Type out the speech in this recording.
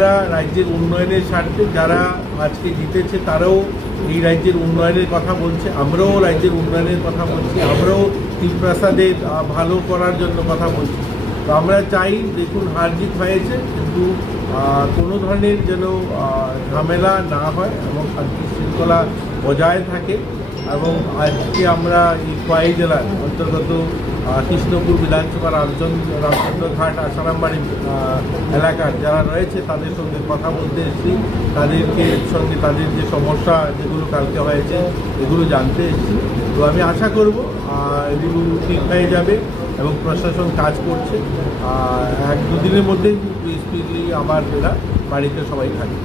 আমরা রাজ্যের উন্নয়নের স্বার্থে যারা আজকে জিতেছে তারাও এই রাজ্যের উন্নয়নের কথা বলছে, আমরাও রাজ্যের উন্নয়নের কথা বলছি, আমরাও ত্রিপ্রাসাদের ভালো করার জন্য কথা বলছি। তো আমরা চাই, দেখুন হার জিত হয়েছে, কিন্তু কোনো ধরনের যেন ঝামেলা না হয় এবং শান্তি শৃঙ্খলা বজায় থাকে। এবং আজকে আমরা এই খোয়াই জেলার অন্তর্গত কৃষ্ণপুর বিধানসভার রামচন্দ্র ঘাট আসারামবাড়ি এলাকার যারা রয়েছে তাদের সঙ্গে কথা বলতে এসেছি, তাদের যে সমস্যা যেগুলো কালকে হয়েছে এগুলো জানতে এসেছি। তো আমি আশা করব এগুলো ঠিক হয়ে যাবে এবং প্রশাসন কাজ করছে। 1-2 দিনের মধ্যেই স্পিডলি আবার এরা বাড়িতে সবাই থাকবে।